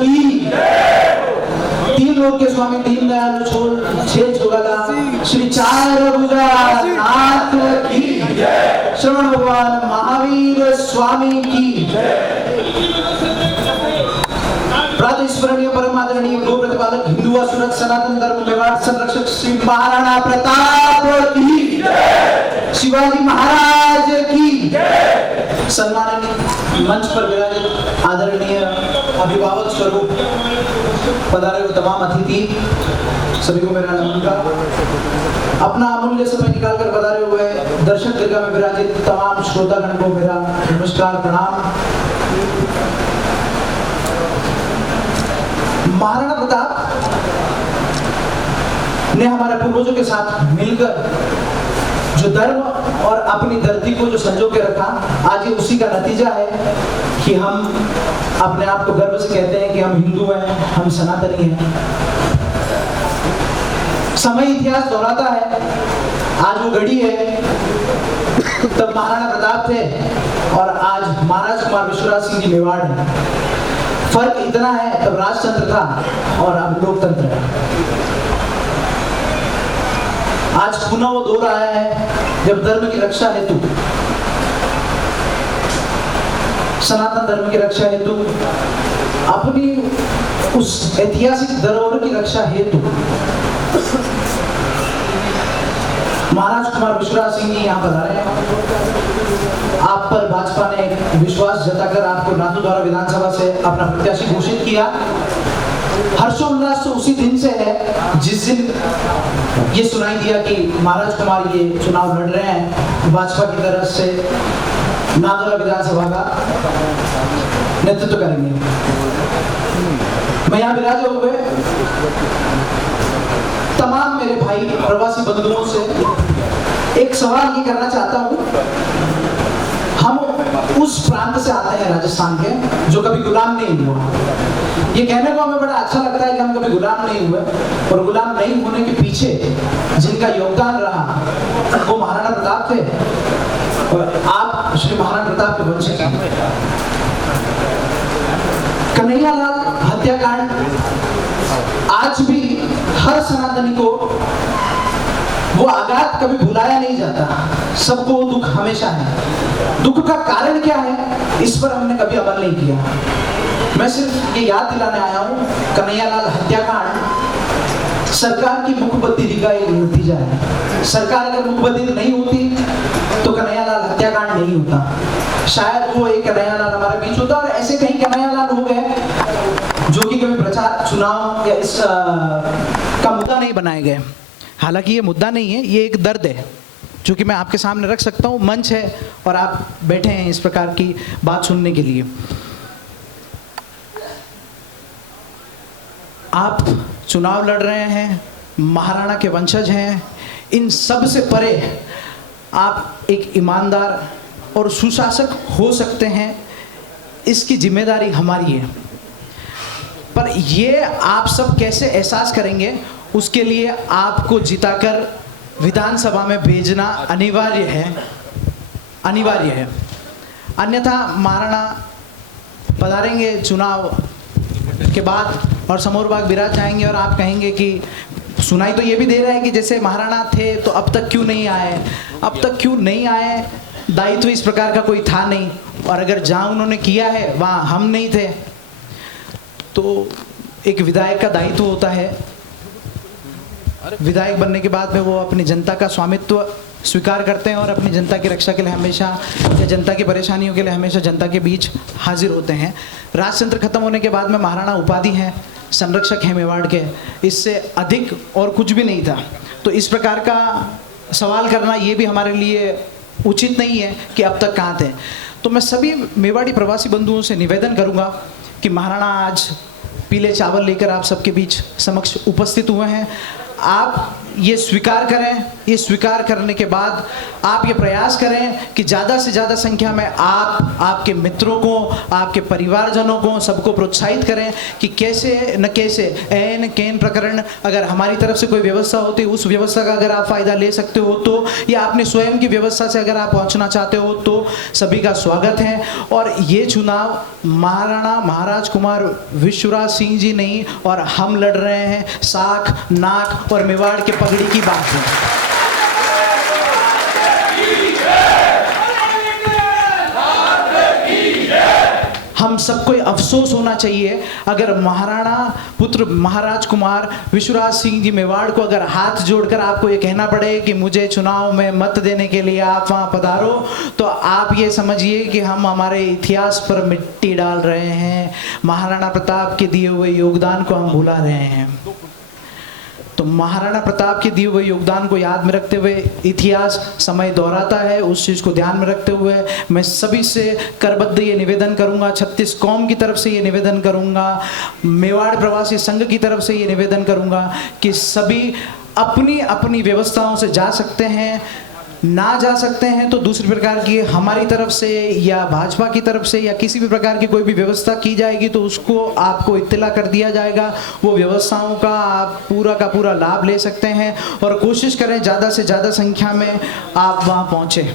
की, तीन लोग के स्वामी दीनदयाल छे छोड़ाला श्री चार भुजानाथ की, श्रवण भगवान महावीर स्वामी की, प्रातस्मरणीय परम आदरणीय गो प्रतिपालक हिंदू व सुरत सनातन धर्म मेवाड़ संरक्षक श्री महाराणा प्रताप की, शिवाजी महाराज की, सम्माननीय मंच पर विराजित आदरणीय अभिभावक स्वरूप पधारे हुए तमाम अतिथि सभी को मेरा नमस्कार। अपना अमूल्य समय निकालकर पधारे हुए दर्शक दीर्घा में विराजित तमाम श्रोतागण को मेरा नमस्कार प्रणाम। महाराणा प्रताप ने हमारे पूर्वजों के साथ मिलकर जो धर्म और अपनी धरती को जो संजो के रखा, आज ये उसी का नतीजा है कि हम अपने आप को गर्व से कहते हैं कि हम हिंदू हैं, हम सनातनी हैं। समय इतिहास दोहराता है, आज वो घड़ी है तब महाराणा प्रताप थे और आज महाराज कुमार विश्वनाथ सिंह जी मेवाड़ है। फर्क इतना है, तब राजतंत्र था और अब लोकतंत्र है। आज पुनः वो दौर आया है जब धर्म की रक्षा हेतु, सनातन धर्म की रक्षा हेतु, अपनी उस ऐतिहासिक धरोहर की रक्षा हेतु महाराज कुमार विश्वनाथ सिंह जी यहाँ पधारे हैं। आप पर भाजपा ने विश्वास जताकर आपको नाथद्वारा विधानसभा से अपना प्रत्याशी घोषित किया। हर्षोल्लास तो उसी दिन से है जिस दिन ये सुनाई दिया कि महाराज कुमार ये चुनाव लड़ रहे हैं, भाजपा की तरफ से नाथद्वारा विधानसभा का नेतृत्व करेंगे। मैं यहाँ विराजे हुए तमाम मेरे भाई प्रवासी बंधुओं से एक सवाल ये करना चाहता हूँ। हम उस प्रांत से आते हैं राजस्थान के जो कभी गुलाम नहीं हुआ। ये कहने को हमें बड़ा अच्छा लगता है कि हम कभी गुलाम नहीं हुए, और गुलाम नहीं होने के पीछे जिनका योगदान रहा वो महाराणा प्रताप थे और आप श्री महाराणा प्रताप के वंशज हैं। कन्हैयालाल हत्याकांड आज भी हर सनातनी को वो आघात कभी भुलाया नहीं जाता, सबको वो दुख हमेशा है। दुख का कारण क्या है, इस पर हमने कभी अमल नहीं किया। मैं सिर्फ ये याद दिलाने आया हूँ, कन्हैयालाल हत्याकांड सरकार की मुखबत्ती का एक नतीजा है। सरकार अगर मुखबत्ती नहीं होती तो कन्हैयालाल हत्याकांड नहीं होता। शायद वो एक कन्हैयालाल हमारे बीच होता, और ऐसे कई कन्हैयालाल हो गए जो कि कभी प्रचार चुनाव या इस का मुद्दा नहीं बनाए गए। हालांकि ये मुद्दा नहीं है, ये एक दर्द है जो कि मैं आपके सामने रख सकता हूँ। मंच है और आप बैठे हैं इस प्रकार की बात सुनने के लिए। आप चुनाव लड़ रहे हैं, महाराणा के वंशज हैं, इन सब से परे आप एक ईमानदार और सुशासक हो सकते हैं, इसकी जिम्मेदारी हमारी है। पर ये आप सब कैसे एहसास करेंगे, उसके लिए आपको जिताकर विधानसभा में भेजना अनिवार्य है। अन्यथा महाराणा पधारेंगे चुनाव के बाद और समोरबाग विराज जाएंगे और आप कहेंगे कि सुनाई तो ये भी दे रहा है कि जैसे महाराणा थे तो अब तक क्यों नहीं आए, अब तक क्यों नहीं आए, दायित्व इस प्रकार का कोई था नहीं, और अगर जहाँ उन्होंने किया है वहाँ हम नहीं थे। तो एक विधायक का दायित्व होता है, विधायक बनने के बाद में वो अपनी जनता का स्वामित्व स्वीकार करते हैं और अपनी जनता की रक्षा के लिए हमेशा, या जनता की परेशानियों के लिए हमेशा जनता के बीच हाजिर होते हैं। राजतंत्र खत्म होने के बाद में महाराणा उपाधि है, संरक्षक हैं मेवाड़ के, इससे अधिक और कुछ भी नहीं था। तो इस प्रकार का सवाल करना ये भी हमारे लिए उचित नहीं है कि अब तक कहाँ थे। तो मैं सभी मेवाड़ी प्रवासी बंधुओं से निवेदन करूँगा कि महाराणा आज पीले चावल लेकर आप सबके बीच समक्ष उपस्थित हुए हैं। आप ये स्वीकार करें। ये स्वीकार करने के बाद आप ये प्रयास करें कि ज़्यादा से ज़्यादा संख्या में आप आपके मित्रों को, आपके परिवारजनों को, सबको प्रोत्साहित करें कि कैसे न कैसे एन केन प्रकरण अगर हमारी तरफ से कोई व्यवस्था होती है, उस व्यवस्था का अगर आप फ़ायदा ले सकते हो तो, या अपनी स्वयं की व्यवस्था से अगर आप पहुंचना चाहते हो तो सभी का स्वागत है। और ये चुनाव महाराणा महाराज कुमार विश्वराज सिंह जी नहीं और हम लड़ रहे हैं, साख नाक और मेवाड़ के पगड़ी की बात है। हम सबको अफसोस होना चाहिए अगर महाराणा पुत्र महाराज कुमार विश्वराज सिंह जी मेवाड़ को अगर हाथ जोड़कर आपको ये कहना पड़े कि मुझे चुनाव में मत देने के लिए आप वहाँ पधारो, तो आप ये समझिए कि हम हमारे इतिहास पर मिट्टी डाल रहे हैं, महाराणा प्रताप के दिए हुए योगदान को हम भुला रहे हैं। तो महाराणा प्रताप के दिए हुए योगदान को याद में रखते हुए इतिहास समय दोहराता है, उस चीज़ को ध्यान में रखते हुए मैं सभी से करबद्ध ये निवेदन करूंगा, 36 कौम की तरफ से ये निवेदन करूंगा, मेवाड़ प्रवासी संघ की तरफ से ये निवेदन करूंगा कि सभी अपनी अपनी व्यवस्थाओं से जा सकते हैं, ना जा सकते हैं तो दूसरी प्रकार की हमारी तरफ से या भाजपा की तरफ से या किसी भी प्रकार की कोई भी व्यवस्था की जाएगी तो उसको आपको इत्तला कर दिया जाएगा। वो व्यवस्थाओं का आप पूरा का पूरा लाभ ले सकते हैं और कोशिश करें ज़्यादा से ज़्यादा संख्या में आप वहाँ पहुँचे।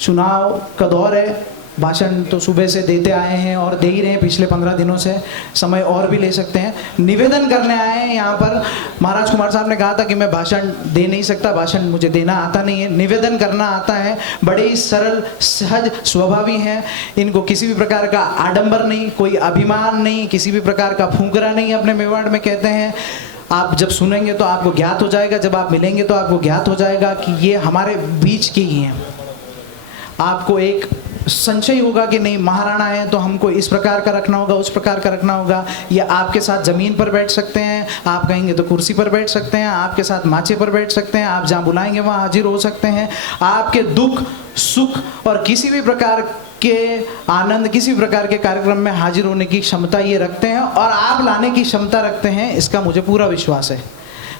चुनाव का दौर है, भाषण तो सुबह से देते आए हैं और दे ही रहे हैं पिछले 15 दिनों से, समय और भी ले सकते हैं। निवेदन करने आए हैं यहाँ पर। महाराज कुमार साहब ने कहा था कि मैं भाषण दे नहीं सकता, भाषण मुझे देना आता नहीं है, निवेदन करना आता है। बड़े ही सरल सहज स्वभावी हैं, इनको किसी भी प्रकार का आडंबर नहीं, कोई अभिमान नहीं, किसी भी प्रकार का फूंकरा नहीं अपने मेवाड़ में कहते हैं। आप जब सुनेंगे तो आपको ज्ञात हो जाएगा, जब आप मिलेंगे तो आपको ज्ञात हो जाएगा कि ये हमारे बीच के ही हैं। आपको एक संशय होगा कि नहीं महाराणा है तो हमको इस प्रकार का रखना होगा, उस प्रकार का रखना होगा। ये आपके साथ ज़मीन पर बैठ सकते हैं, आप कहेंगे तो कुर्सी पर बैठ सकते हैं, आपके साथ माचे पर बैठ सकते हैं, आप जहाँ बुलाएंगे वहाँ हाजिर हो सकते हैं। आपके दुख सुख और किसी भी प्रकार के आनंद, किसी भी प्रकार के कार्यक्रम में हाजिर होने की क्षमता ये रखते हैं और आप लाने की क्षमता रखते हैं, इसका मुझे पूरा विश्वास है।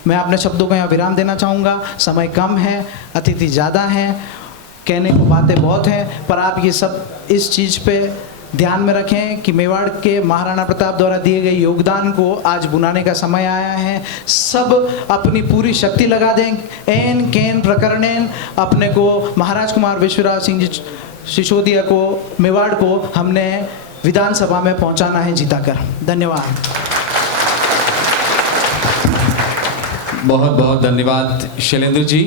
मैं अपने शब्दों को यहाँ विराम देना चाहूँगा। समय कम है, अतिथि ज़्यादा हैं, कहने को बातें बहुत हैं, पर आप ये सब इस चीज़ पे ध्यान में रखें कि मेवाड़ के महाराणा प्रताप द्वारा दिए गए योगदान को आज बुनाने का समय आया है। सब अपनी पूरी शक्ति लगा दें, एन केन प्रकरणेन अपने को महाराज कुमार विश्वराज सिंह जी सिसोदिया को, मेवाड़ को हमने विधानसभा में पहुंचाना है जीताकर। धन्यवाद। बहुत बहुत धन्यवाद शैलेंद्र जी।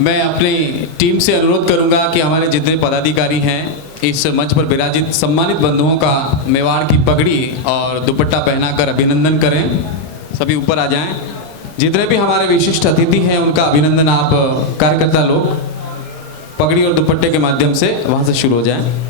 मैं अपनी टीम से अनुरोध करूंगा कि हमारे जितने पदाधिकारी हैं इस मंच पर विराजित सम्मानित बंधुओं का मेवाड़ की पगड़ी और दुपट्टा पहनाकर अभिनंदन करें। सभी ऊपर आ जाएं। जितने भी हमारे विशिष्ट अतिथि हैं उनका अभिनंदन आप कार्यकर्ता लोग पगड़ी और दुपट्टे के माध्यम से वहां से शुरू हो जाएं।